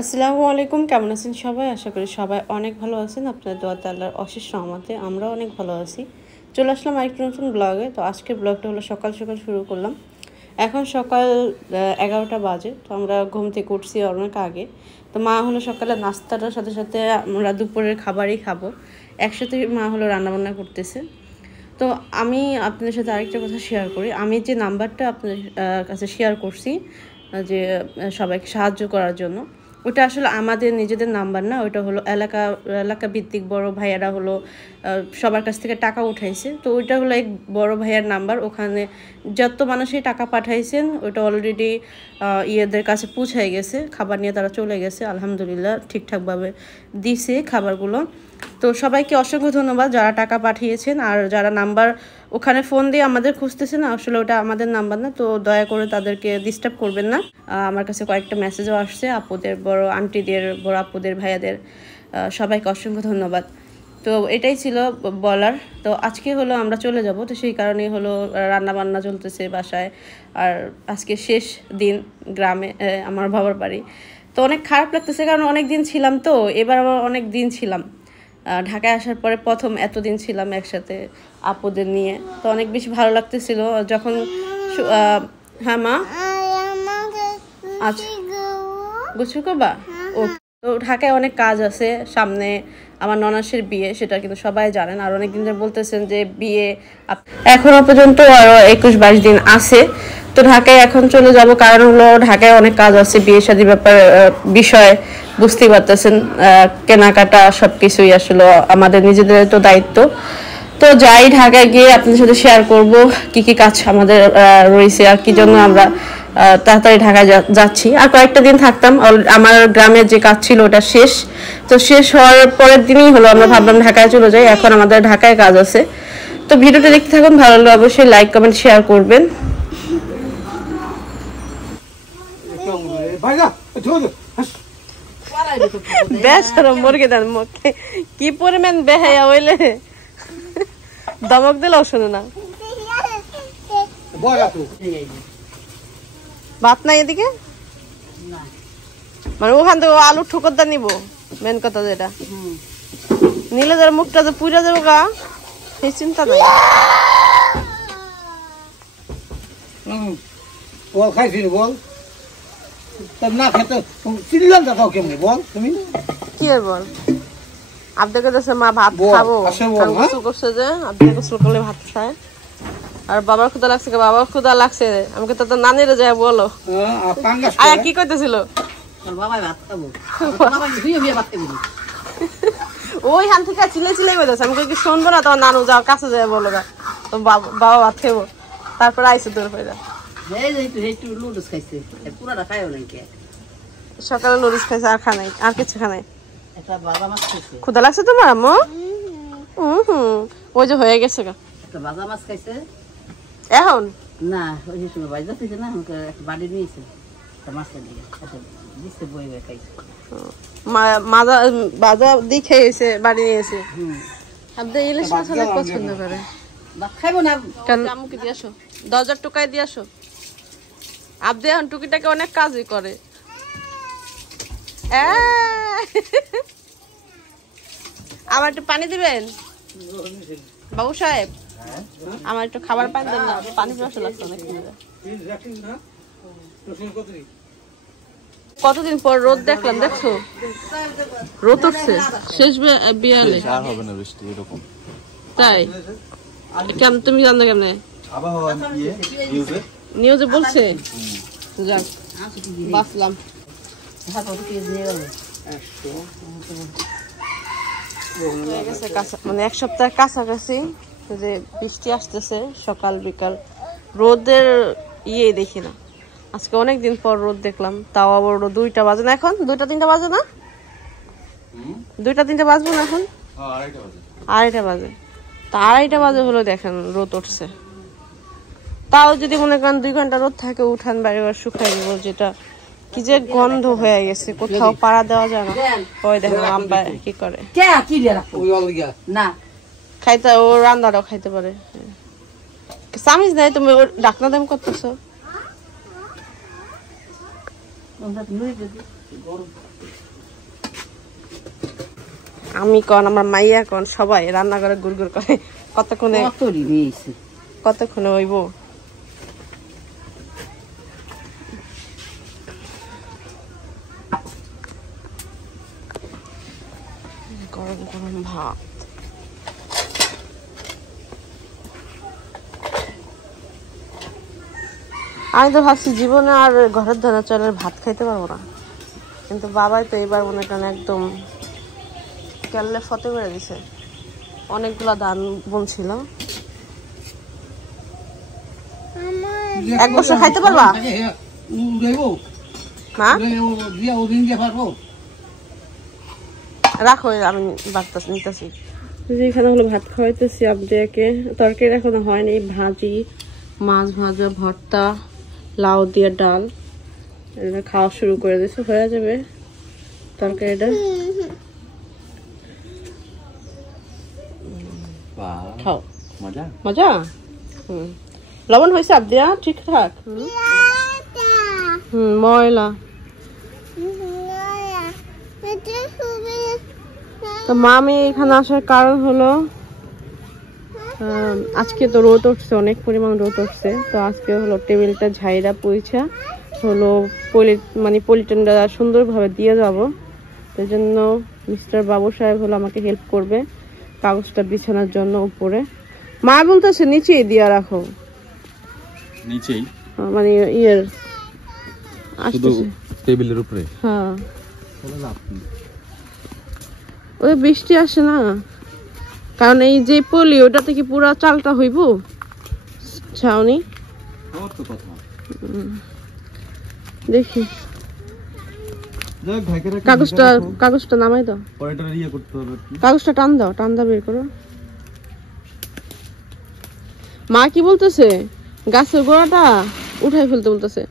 আসসালামু আলাইকুম, কেমন আছেন সবাই? আশা করি সবাই অনেক ভালো আছেন। আপনাদের দোয়াতে আল্লাহর অশেষ রহমতে আমরাও অনেক ভালো আছি। চলে আসলাম আরেকটা নতুন ব্লগে। তো আজকের ব্লগটা হলো সকাল সকাল শুরু করলাম। এখন সকাল 11টা বাজে। তো আমরা ঘুম থেকে উঠছি অনেক আগে। তো মা হলো সকালে নাস্তাটার সাথে সাথে আমরা দুপুরের খাবারই খাবো একসাথে। মা হলো রান্নাবান্না করতেছে। তো আমি আপনাদের সাথে আরেকটা কথা শেয়ার করি। আমি যে নাম্বারটা আপনাদের কাছে শেয়ার করছি যে সবাইকে সাহায্য করার জন্য, ওটা আসলে আমাদের নিজেদের নাম্বার না। ওটা হলো এলাকা ভিত্তিক বড় ভাইয়ারা হলো সবার কাছ থেকে টাকা উঠাইছে। তো ওইটা হলো এক বড় ভাইয়ার নাম্বার। ওখানে যত মানুষই টাকা পাঠাইছেন ওটা অলরেডি ইয়েদের কাছে পৌঁছায় গেছে। খাবার নিয়ে তারা চলে গেছে, আলহামদুলিল্লাহ ঠিকঠাকভাবে দিছে খাবারগুলো। তো সবাইকে অসংখ্য ধন্যবাদ যারা টাকা পাঠিয়েছেন। আর যারা নাম্বার ওখানে ফোন দিয়ে আমাদের খুঁজতেছে না, আসলে ওটা আমাদের নাম্বার না। তো দয়া করে তাদেরকে ডিস্টার্ব করবেন না। আমার কাছে কয়েকটা মেসেজও আসছে আপুদের, বড় আন্টিদের, বড় আপুদের, ভাইয়াদের, সবাইকে অসংখ্য ধন্যবাদ। তো এটাই ছিল বলার। তো আজকে হলো আমরা চলে যাব, তো সেই কারণেই হলো রান্নাবান্না চলতেছে বাসায়। আর আজকে শেষ দিন গ্রামে, আমার বাবার বাড়ি। তো অনেক খারাপ লাগতেছে, কারণ অনেক দিন ছিলাম। তো এবার আবার অনেক দিন ছিলাম ঢাকায় আসার পরে, প্রথম এতদিন ছিলাম একসাথে আপুদের নিয়ে। তো অনেক বেশি ভালো লাগতেছিল যখন হ্যাঁ মা, আচ্ছা গোসল করবা? ও, তো ঢাকায় অনেক কাজ আছে সামনে। আমার ননাসের বিয়ে, সেটা কিন্তু সবাই জানেন। আর অনেকদিন ধরে বলতেছেন যে বিয়ে এখনো পর্যন্ত আরো 21-22 দিন আছে। তো ঢাকায় এখন চলে যাব, কারণ হলো ঢাকায় অনেক কাজ আছে, বিয়ে শাদী বিষয় বুঝতেই পারতেছেন। কেনাকাটা সবকিছুই আসলে আমাদের নিজেদের তো দায়িত্ব। তো যাই, ঢাকায় গিয়ে আপনাদের সাথে শেয়ার করব কি কি কাজ আমাদের রয়েছে আর কি জন্য আমরা তাড়াতাড়ি ঢাকায় যাচ্ছি। আর কয়েকটা দিন থাকতাম, আমার গ্রামের যে কাজ ছিল ওটা শেষ। তো শেষ হওয়ার পরের দিনই হলো আমরা ভাবলাম ঢাকায় চলে যাই। এখন আমাদের ঢাকায় কাজ আছে। তো ভিডিওটা দেখতে থাকুন, ভালো লাগলে অবশ্যই লাইক কমেন্ট শেয়ার করবেন। মুরগি দেন মুখে, কি পরিমাণ বেহাইয়া হইলে দমক দিলেও শোনো না। ভাত নাই এদিকে, মানে ওখান থেকে আলু ঠুকরদা নিব। মেন কথা যেটা নিলে যারা মুখটা যে পুড়ে যাবো গা, সেই চিন্তা নাই। বল খাইছিস বল, না খেতে চিল্লাম দেখাও কেমনি বল তুমি কি বল? আপনাকে কাছে মা ভাত খাবো, গোসল করছে যে আপনি গোসল করলে ভাত খায়। আর বাবার ক্ষুধা লাগছে, বাবার ক্ষুধা লাগছে। আমাকে তো নানিরে যায় বলো। আয়া কি কইতেছিল? ওই হান থেকে চিলে চিলে বলতেছে। আমি কি শুনবো না? তোমার নানু যাও কাছে যায় বলো গা, তো বাবা ভাত খাবো। তারপর আইসে তোর পয়লা সকালে নুডলস খাইছে, আর খানাই, আর কিছু খানাই। ক্ষুধা লাগছে তোমার আম্মু? ওই যে হয়ে গেছে গা। এখন না ওই যে সময় বাজা থেকে না আমাকে একটা বাড়ি নিয়েছে মাছের দিয়ে দিচ্ছে বই বই খাইছে। বাজা দিয়ে খেয়েছে, বাড়ি নিয়েছে। আপনি ইলিশ মাছ অনেক পছন্দ করে। খাইবো না কেন? আমুকে দিয়ে আসো, দরজার টুকাই দিয়ে আসো। আপনি এখন টুকিটাকে অনেক কাজই করে। আমার একটু পানি দিবেন বাবু সাহেব? আমার একটু খাবার পানি দেন না, পানি পিপাসা লাগছে অনেক। কতদিন পর রোদ দেখলাম, দেখছো? রোদ উঠছে শেষ বিয়ালে, তাই কেমন তুমি জানো কেমনে? নিউজে বলছে। যাক বাঁচলাম। মানে এক সপ্তাহ কাছাকাছি যে বৃষ্টি আসতেছে সকাল বিকাল, রোদের ইয়ে দেখি না। আজকে অনেকদিন পর রোদ দেখলাম, তাও আবার 2টা বাজে না এখন। 2টা-3টা বাজে না, 2টা-3টা বাজবো না এখন, 2:30 বাজে। তা 2:30 বাজে হলো দেখেন রোদ উঠছে। তাও যদি মনে করেন 2 ঘন্টা রোদ থাকে, উঠান বাড়ি শুকাই দিব। যেটা কি যে গন্ধ হয়ে গেছে, কোথাও পাড়া দেওয়া যায় না। ওই দেখেন আব্বা কি করে, না খাইতে ও রান্নাটাও খাইতে পারে। চামিচ নাই, তুমি ডাকনা দাম করতেছো। আমি কন আমার মাইয়া কন সবাই রান্না করে গুড় করে কতক্ষণে হইব। গরম গরম ভাত, আমি তো ভাবছি জীবনে আর ঘরের ধরা চালের ভাত খাইতে পারবো না, কিন্তু বাবাই তো এবার মনে করেন একদম কেল্লে ফতে করে দিছে। অনেকগুলা ধান বলছিল, 1 বছর খাইতে পারবা মা? রাখো, আমি বাড়তেছি নিতেছি। এখানে হলো ভাত খাওয়াইতেছি আবদিয়াকে। তরকারি এখনো হয়নি, ভাজি, মাছ ভাজা, ভর্তা, লাউ দিয়ে ডাল, এটা খাওয়া শুরু করে দিছে। হয়ে যাবে তরকারিটা। খাও, মজা মজা। লবণ হয়েছে আবদিয়া? ঠিকঠাক? ময়লা। তো মামি এখানে আসার কারণ হলো আজকে তো রোদ উঠছে, অনেক পরিমাণ রোদ উঠছে। তো আজকে হলো টেবিলটা ঝাইরা পয়সা হলো পলিটনটা সুন্দরভাবে দিয়ে যাব। এই জন্য মিস্টার বাবু সাহেব হলো আমাকে হেল্প করবে কাগজটা বিছানোর জন্য উপরে। মা বলতেছে নিচেই দিয়ে রাখো, নিচেই মানে ইয়ের শুধু টেবিলের উপরে। হ্যাঁ, ওই বৃষ্টি আসে না, কারণ এই যে পলি ওটা থেকে পুরা চালটা হইব ছাউনি। দেখি কাগজটা নামাই দাও, কাগজটা টান দাও, টান দাও, বের করো। মা কি বলতেছে, গাছের গোড়াটা উঠাই ফেলতে বলতেছে,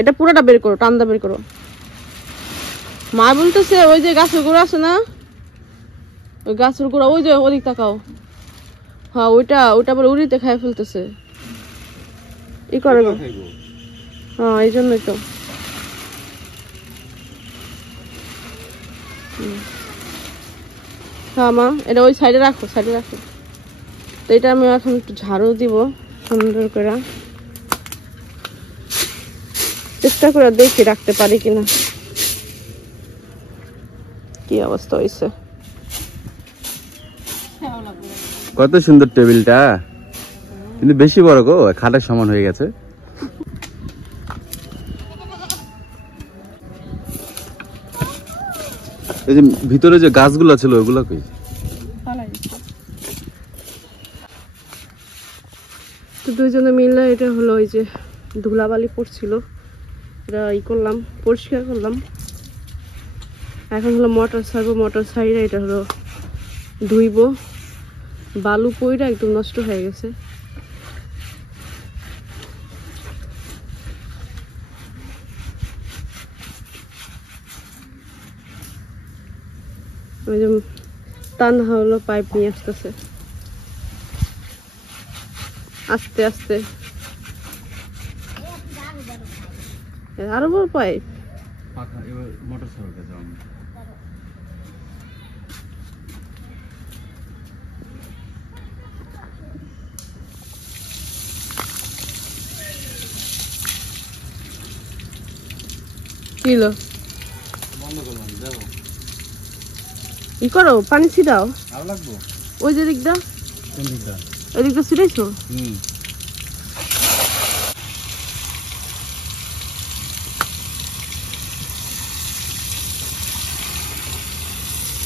এটা পুরাটা বের করো, টান দা বের করো। মা বলতেছে ওই যে গাছের গোড়া আছে না, ওই গাছের গোড়া, ওই যে ওদিক তাকাও। হ্যাঁ, ওইটা বলে উড়িতে খাই ফেলতেছে। ই করে, হ্যাঁ এই জন্যই তো। হ্যাঁ মা, এটা ওই সাইডে রাখো, সাইডে রাখো। তো এটা আমি এখন একটু ঝাড়ু দিব সুন্দর করে, চেষ্টা করে দেখি রাখতে পারি কিনা। কি অবস্থা হয়েছে, কত সুন্দর টেবিলটা, কিন্তু বেশি বড় গো, খাটের সমান হয়ে গেছে। এই যে ভিতরে যে গাছগুলো ছিল ওগুলো কই? তো দুইজনে মিলে এটা হলো ওই যে ধুলাবালি পড়ছিল, এটা করলাম, পরিষ্কার করলাম। এখন হলো মোটর ছাড়বো, মোটর ছাড়িয়ে এটা হলো ধুইব। বালু পইরা একদম নষ্ট হয়ে গেছে। ওই যে তানহা হলো পাইপ নিয়ে আসতেছে আস্তে আস্তে, আরো বড় পাইপ। কিলো ই করো, পানি ছিটাও। ওই যে দিকটা, ওই দিকটা ছিটাইছো।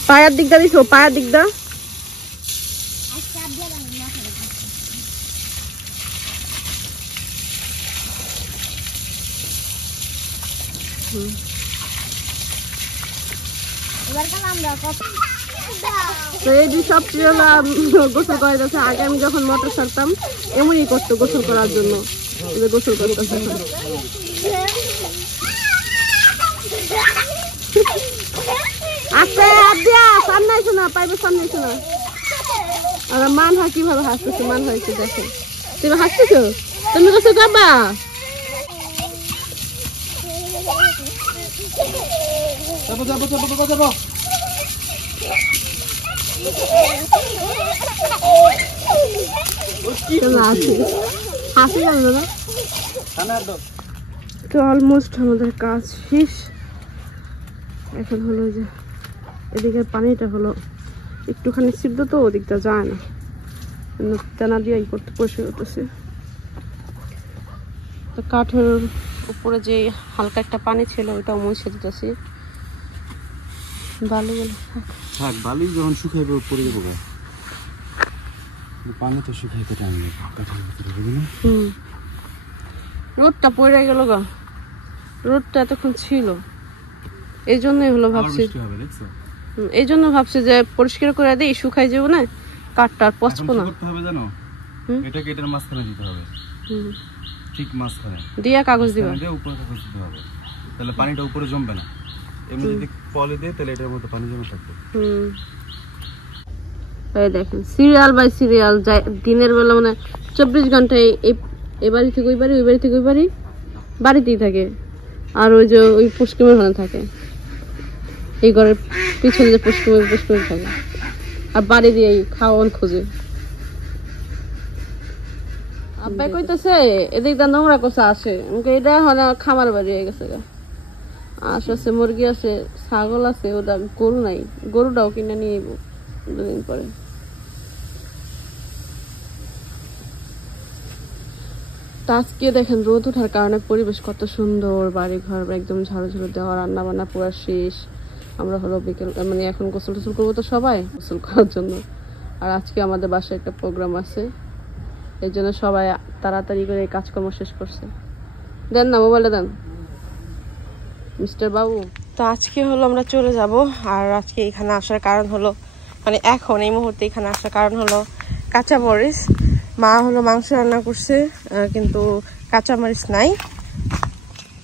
পায়ের দিকটা দিছো, পায়ের দিকটা। তো এই যে সব গোসল করে যাচ্ছে। আগে আমি যখন মোটর ছাড়তাম এমনই করতো গোসল করার জন্য, গোসল করতেছে। আচ্ছা আদিয়া, সামনে আইসো না, পাইবে সামনে আইসো না। আর মান হয় কিভাবে হাসতেছে, মান হয়েছে দেখো। তুমি হাসতেছো, তুমি গোসল করবা? যাবো যাবো যাবো যাবো যাবো তো অলমোস্ট আমাদের কাজ শেষ। এখন হলো যে এদিকে পানিটা হলো একটুখানি সিদ্ধ, তো ওদিকটা যায় না, তেনা দিয়ে করতে বসে উঠেছে। তো কাঠের উপরে যে হালকা একটা পানি ছিল ওইটাও মুছে দিতেছি। বালুগুলো থাক, বালি যখন শুকাইবে পড়ে যাবো গা, পানি তো শুকাইতে টাইম নেই কাঠের ভিতরে, বুঝলি না? রোদটা পড়ে গেল গা, রোদটা এতক্ষণ ছিল, এই জন্যই হলো ভাবছি, এই জন্য ভাবছি যে পরিষ্কার করে দিই, শুকাই যাবো না, কাঠটা আর পচবো না। করতে হবে জানো, এটাকে এটার মাঝখানে দিতে হবে, ঠিক মাঝখানে দিয়া কাগজ দিবা, উপরে কাগজ দিতে হবে, তাহলে পানিটা উপরে জমবে না। এমনি যদি পলি দেয় তাহলে এটার মধ্যে পানি জমে থাকবে। এই দেখেন সিরিয়াল বাই সিরিয়াল, দিনের বেলা মানে 24 ঘন্টায় এই বাড়ি থেকে ওই বাড়ি, ওই বাড়ি থেকে ওই বাড়ি, বাড়িতেই থাকে। আর ওই যে ওই পুষ্কিমের ওখানে থাকে, এই ঘরের পিছনে যে পুষ্কিমের থাকে, আর বাড়ি দিয়ে খাওয়ান খোঁজে। আব্বাই কইতেছে এদিক দা নোংরা কোসা আসে, আমাকে এটা হলে খামার বাড়ি হয়ে গেছে গা, আশ আছে, মুরগি আছে, ছাগল আছে, ওটা গরু নাই, গরুটাও কিনে নিয়ে দুদিন পরে। আজকে দেখেন রোদ ওঠার কারণে পরিবেশ কত সুন্দর, বাড়ি ঘর একদম ঝাড়ু ঝাড়ু দেওয়া, রান্না বান্না পুরো শেষ। আমরা হলো বিকেল মানে এখন গোসল টোসল করবো, তো সবাই গোসল করার জন্য। আর আজকে আমাদের বাসায় একটা প্রোগ্রাম আছে, এই জন্য সবাই তাড়াতাড়ি করে এই কাজকর্ম শেষ করছে। দেন না মোবাইলটা দেন মিস্টার বাবু। তো আজকে হলো আমরা চলে যাব, আর আজকে এখানে আসার কারণ হলো, মানে এখন এই মুহূর্তে এখানে আসার কারণ হলো কাঁচামরিচ। মা হলো মাংস রান্না করছে, কিন্তু কাঁচামরিচ নাই,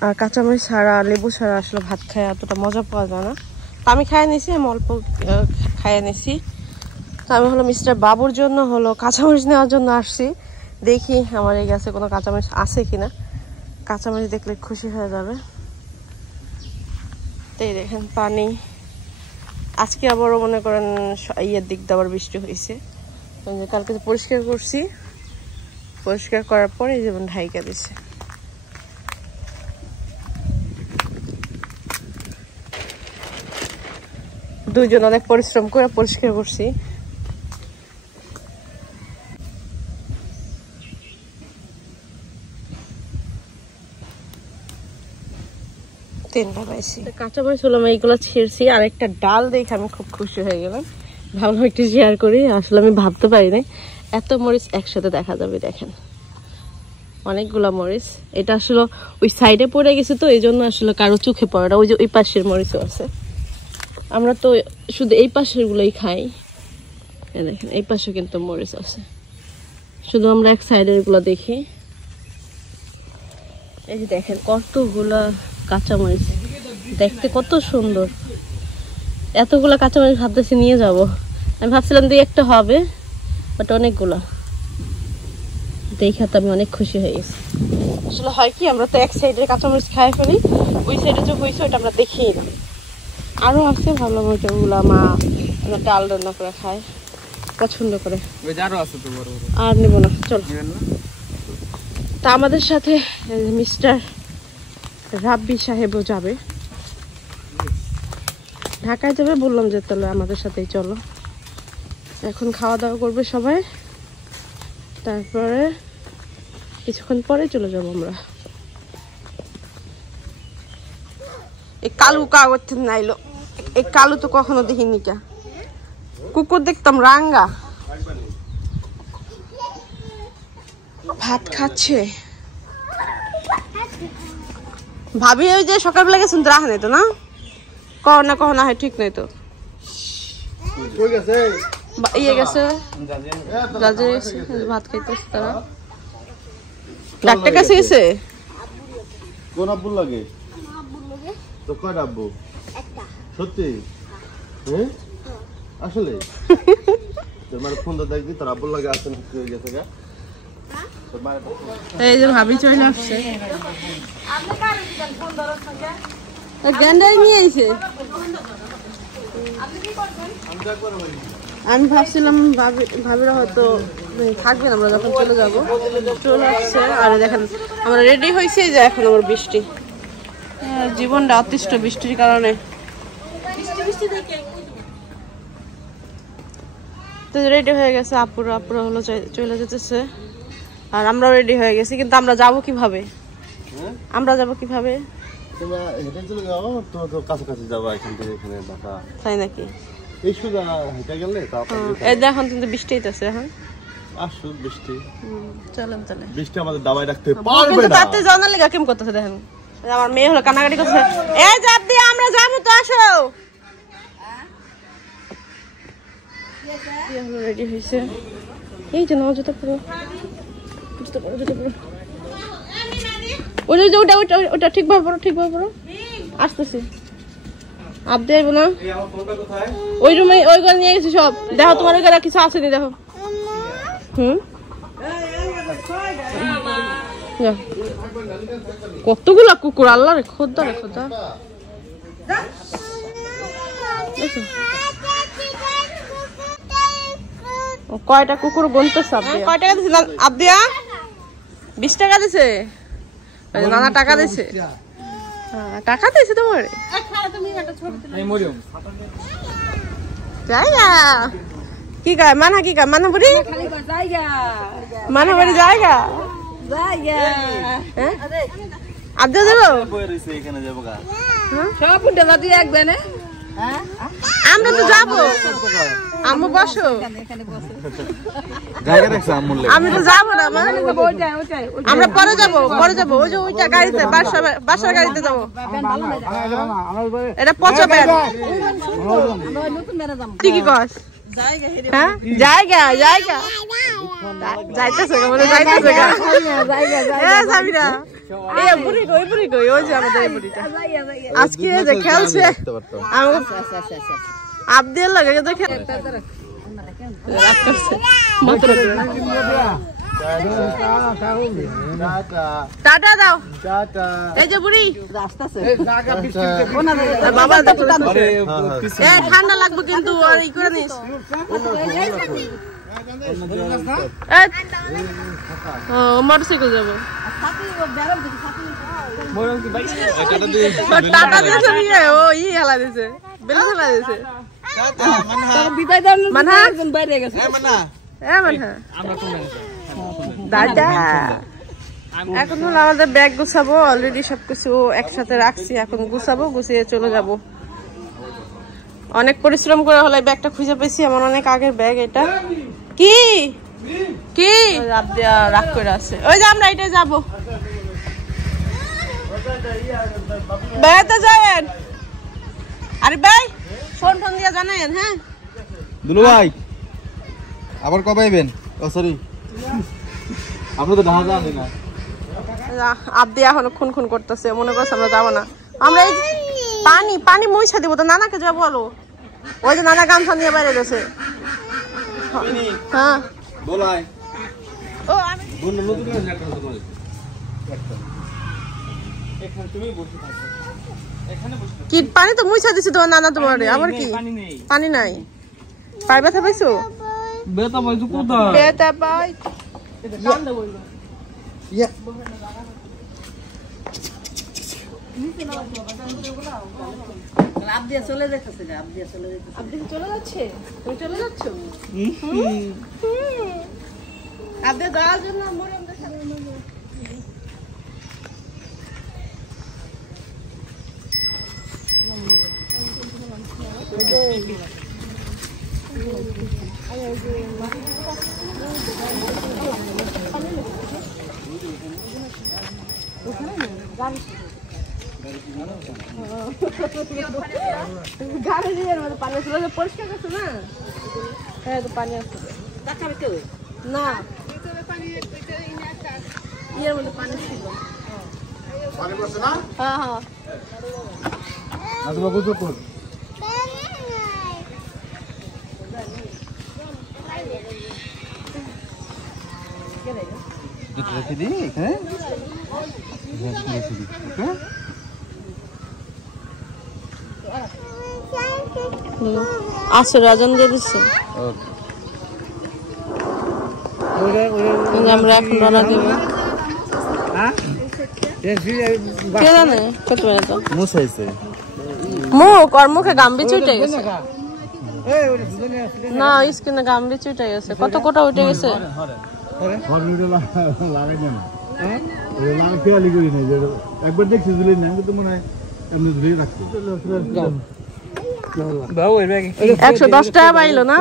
আর কাঁচামরিচ ছাড়া লেবু ছাড়া আসলে ভাত খায় এতটা মজা পাওয়া যায় না। তো আমি খাইয়ে নিয়েছি, আমি অল্প খাইয়ে নিয়েছি। তো আমি হলো মিস্টার বাবুর জন্য হলো কাঁচামরিচ নেওয়ার জন্য আসছি, দেখি আমার এই গাছে কোনো কাঁচামরিচ আছে কিনা, কাঁচামরিচ দেখলে খুশি হয়ে যাবে। তো এই দেখেন পানি, আজকে আবারও মনে করেন ইয়ের দিক দিয়ে আবার বৃষ্টি হয়েছে, কালকে পরিষ্কার করছি, পরিষ্কার করার পরে যেমন ঢাইকা দিছে। দুইজন অনেক পরিশ্রম করে পরিষ্কার করছি। কাঁচামরিচ হলো আমি এইগুলো ছিঁড়ছি, আর একটা ডাল দেখে আমি খুব খুশি হয়ে গেলাম, ভাবলাম একটু শেয়ার করি। আসলে আমি ভাবতে পারি নাই এত মরিচ একসাথে দেখা যাবে। দেখেন অনেকগুলা মরিচ, এটা আসলে ওই সাইডে পড়ে গেছে, তো এই জন্য আসলে কারো চোখে পড়ে না। ওই যে ওই পাশের মরিচও আছে, আমরা তো শুধু এই পাশের গুলোই খাই। দেখেন এই পাশে কিন্তু মরিচ আছে, শুধু আমরা এক সাইডের গুলো দেখি। এই যে দেখেন কতগুলা কাঁচামরিচ, দেখতে কত সুন্দর। এতগুলা কাঁচামরিচ ভাবতেছি নিয়ে যাব, আমি ভাবছিলাম দিয়ে একটা হবে, বাট অনেকগুলা দেখে তো আমি অনেক খুশি হয়ে গেছি। আসলে হয় কি, আমরা তো এক সাইডের কাঁচামরিচ খাই ফেলি, ওই সাইডে যে হয়েছে ওইটা আমরা দেখি না। আরো আছে, ভাবলাম ওইটাগুলা মা ডাল রান্না করে খায়, পছন্দ করে। আর নেবো না, চলো। তা আমাদের সাথে মিস্টার রাব্বি সাহেবও যাবে, ঢাকায় যাবে, বললাম যে তাহলে আমাদের সাথেই চলো। এখন খাওয়া দাওয়া করবে সবাই, তারপরে কিছুক্ষণ পরে চলে যাব আমরা। এই কালু কাগজ নাইলো, এই কালু তো কখনো দেখিনি, কা কুকুর দেখতাম রাঙ্গা, ভাত খাচ্ছে। ভাবি ওই যে সকালবেলা গেছেন তো রাখা নাই তো না, কখনো হয় ঠিক নাই তো, ইয়ে গেছে ভাত খাইতেছে তারা। ডাক্তার কাছে গেছে, কোন আব্বুর লাগে তো? কয়টা আব্বু? সত্যি? হ্যাঁ আসলে তোমার ফোন তো দেখবি, তোর আব্বুর লাগে আসেন হয়ে গেছে গা। এই যে ভাবি চলে আসছে, গ্যান্ডারি নিয়ে আইছে। আমি ভাবছিলাম ভাবিরা হয়তো থাকবেন, আমরা যখন চলে যাব। চলে আসছে আর দেখেন আমরা রেডি হয়েছি, যে এখন আমার বৃষ্টি, জীবনটা অতিষ্ঠ বৃষ্টির কারণে। তো রেডি হয়ে গেছে আপুরা হলো চলে যেতেছে, আর আমরাও রেডি হয়ে গেছি। কিন্তু আমরা যাব কিভাবে? আমরা যাব কিভাবে? তোমরা হেঁটে চলে যাও, তোমরা তো কাছাকাছি যাবো এখান থেকে এখানে বাসা। তাই নাকি? এই সোজা হেঁটে গেলে এই দেখুন কিন্তু বৃষ্টি হইতেছে এখন। আসুক বৃষ্টি, চলেন চলে। বৃষ্টি আমাদের দাবায় রাখতে পারবে না। তাতে যাওয়ার লেগা কেমন করতেছে দেখেন। আমার মেয়ে হলো কানাকাটি করতেছে, এই যাব দিয়ে আমরা যাবো তো, আসো। রেডি হয়েছে, এই যে নাও জুতো পুরো, জুতো পুরো, জুতো পুরো। ওটা ঠিকভাবে পড়ো, ঠিকভাবে পড়ো। আসতেছি, আপনি আইবো না? ওই রুমে ওই ঘরে নিয়ে গেছি সব। দেখো তোমার ওই ঘরে কিছু আছে নি, দেখো। কতগুলা কুকুর, আল্লাহ রে খোদা রে খোদা। কয়টা কুকুর গুনতেছে? কয় টাকা দিছে আবদিয়া? 20 টাকা দিছে। নানা টাকা দিছে, টাকা দিছে তোমার। জায়গা কি গায়? মানা কি গায়? মানা বুড়ি, মানা বুড়ি জায়গা। আবদিয়া দেবো আমরা তো যাবো। আম্মু বসো, আমি তো যাবো না, আমরা পরে যাবো, পরে যাবো। ওই যে ওইটা গাড়িতে, বাসার গাড়িতে যাবো। এটা পচা ব্যাগ। তুই কি কস? হ্যাঁ জায়গা জায়গা যাইতেছে, যাইতেছে সাবিরা। এই বুড়ি কই, বুড়ি কই? ওই যে আমাদের এই বুড়িটা আজকে যে খেলছে আবদিয়ার লাগে দেখে টাটা দাও। এই যে বুড়ি বাবা ঠান্ডা লাগবে কিন্তু, আর ই করে নিস। মোটরসাইকেল যাবো, টাটা দিয়েছে, ও ই হেলা দিছে, বেলুন হেলা দিছে। এখন হলো আমাদের ব্যাগ গুছাবো, অলরেডি সবকিছু একসাথে রাখছি, এখন গুছাবো, গুছিয়ে চলে যাব। অনেক পরিশ্রম করে হলে ব্যাগটা খুঁজে পেয়েছি, আমার অনেক আগের ব্যাগ এটা। কি কি রাগ করে আছে, ওই যে আমরা এটাই যাবো। বেড়াতে যাবেন? আরে ভাই ফোন ফোন দিয়ে জানেন। হ্যাঁ দুলু ভাই আবার কবে আইবেন? ও সরি, আপনি তো ঢাকা যান না। আবদি এখন খুন করতেছে, মনে করছে আমরা যাবো না। আমরা এই পানি পানি মুইছা দিব তো, নানাকে যাবো বলো। ওই যে নানা গামছা নিয়ে বাইরে গেছে। হ্যাঁ বলাই ও আমি কি পানি তো মুইছা দিছি তোমার নানা, তোমার আবার কি পানি নাই? পায়ে ব্যথা পাইছো? ব্যথা পাইছো কোথায়? ব্যথা পাই আবদিয়া চলে যাচ্ছে, আবদিয়া চলে যাচ্ছে। আবদিয়া চলে যাচ্ছে? তুমি চলে যাচ্ছ? আবদিয়া যাওয়ার জন্য মরিয়ম দেখানো। গাড়ি দিয়ে পানি ছিল, পরিষ্কার করছে না? হ্যাঁ তো পানি আছে না, ইয়ের মধ্যে পানি ছিল। হ্যাঁ হ্যাঁ আসো রাজন দিয়ে দিচ্ছে আমরা এখন রওনা দিব কে জানে কত বেলা তো মুছাইছে মুখ আর মুখে গাম্বি চুটে গেছে না স্কিনে গাম্বি চুটে গেছে কত কোটা উঠে গেছে একবার দেখছি দিলেন না কিন্তু মনে হয় এমনি ধরেই রাখছি 110 টাকা পাইলো না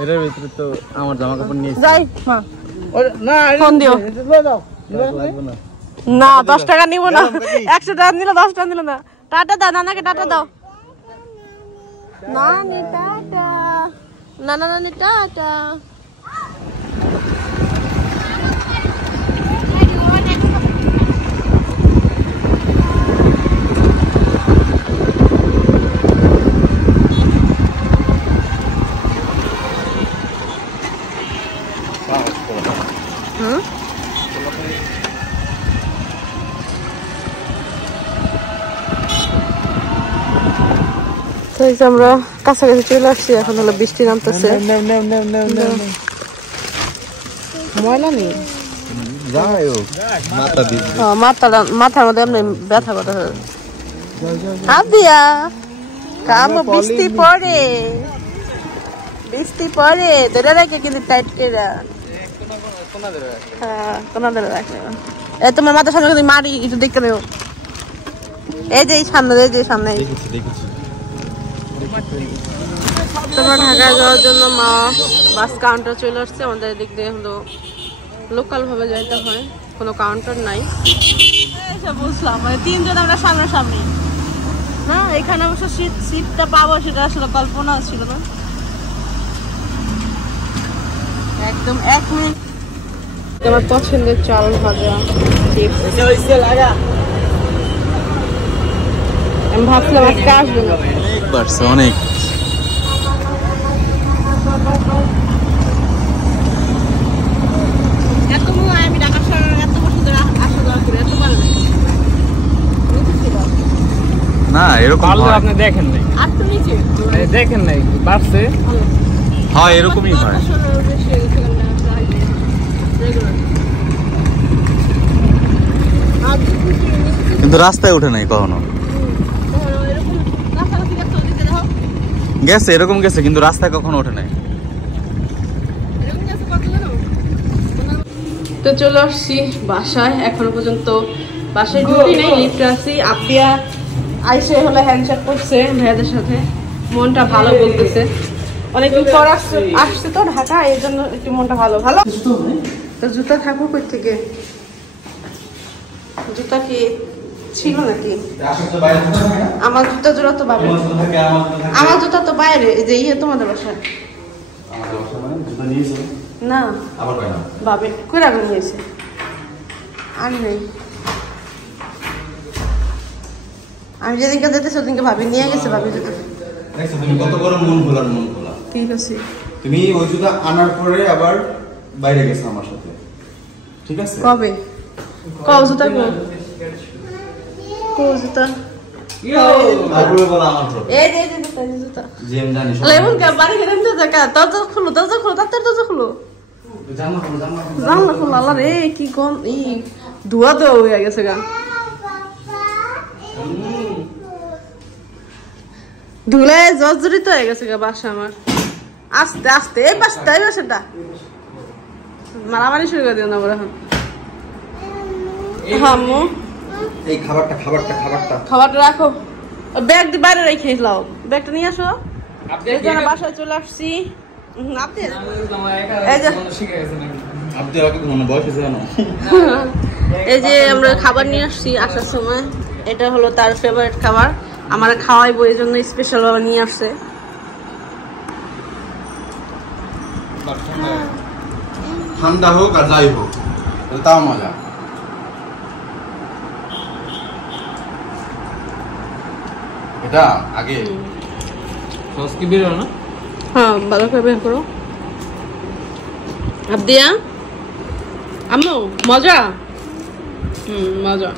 এটার ভিতরে তো আমার জামা কাপড় নিয়ে যাই ফোন দিও না 10 টাকা নিব না 100 টাকা নিলে 10 টাকা নিল না টাটা দাও নানাকে টাটা দাও নানি টাটা নানা নানি টাটা আমরা কাছাকাছি চলে আসছি এখন হলো বৃষ্টি নামতেছে ময়লা নেই মাথার মধ্যে এমনি ব্যথা কথা হাত দিয়া কাম বৃষ্টি পড়ে ধরে রাখে কিন্তু টাইট করে হ্যাঁ কোনা ধরে রাখলে তোমার মাথার সামনে যদি মারি একটু দেখতে নেও এই যে সামনে তোমরা ঢাকায় যাওয়ার জন্য মা বাস কাউন্টার চলে আসছে আমাদের এদিক দিয়ে হলো লোকাল ভাবে যাইতে হয় কোনো কাউন্টার নাই বুঝলাম মানে 3 জন আমরা সামনাসামনি না এখানে অবশ্য সিটটা পাবো সেটা আসলে কল্পনা ছিল না একদম 1 মিনিট আমার পছন্দের চাল ভাজা আমি ভাবছিলাম আজকে আসবে না অনেক না এরকম আপনি দেখেন নাই দেখেন নাই বাড়ছে হ্যাঁ এরকমই হয় কিন্তু রাস্তায় ওঠে নাই কখনো গেছে এরকম গেছে কিন্তু রাস্তায় কখনো ওঠে নাই তো চলে আসছি বাসায় এখনো পর্যন্ত বাসায় ঢুকি নেই লিফটে আসছি আপিয়া আইসে হলে হ্যান্ডশেক করছে ভাইয়াদের সাথে মনটা ভালো বলতেছে অনেকদিন পর আসছে তো ঢাকা এই জন্য একটু মনটা ভালো তো জুতা থাকবো কই থেকে জুতা কি ছিল নাকি আমার জুতা জোড়া তো বাইরে আমার জুতা তো বাইরে যে তোমাদের বাসায় না বাবে কই রাখুন হয়েছে আর নেই আমি যেদিনকে যেতেছি ওদিনকে ভাবি নিয়ে গেছে ভাবি জুতা তুমি কত বড় মন খোলা ঠিক আছে তুমি ওই জুতা আনার পরে আবার বাইরে গেছো আমার সাথে ঠিক আছে কবে জুতা জুতা তারপরে বলা আমার প্রবলেম এই জুতা জেম জানি লেমন কা বাড়ি গেলাম তো দেখা দরজা খুলো তাড়াতাড়ি দরজা খুলো জানলা খুলো আল্লাহ রে কি কোন ধোয়া হয়ে গেছে গা ধুলায় জর্জরিত হয়ে গেছে গা বাসা আমার আস্তে আস্তে এই বাসাটা মারামারি শুরু করে দিও না বলে এখন হামু এই খাবারটা রাখো ব্যাগ বাইরে রেখে লাও ব্যাগটা নিয়ে আসো এই জন্য বাসায় চলে আসছি এই যে আমরা খাবার নিয়ে আসছি আসার সময় এটা হলো তার ফেভারিট খাবার আমার খাওয়াইবো এই জন্য স্পেশাল ভাবে নিয়ে আসছে ঠান্ডা হোক আর যাই হোক তাও মজা এটা আগে সস কি বের না হ্যাঁ ভালো করে বের করো আব্দিয়া আম্মু মজা মজা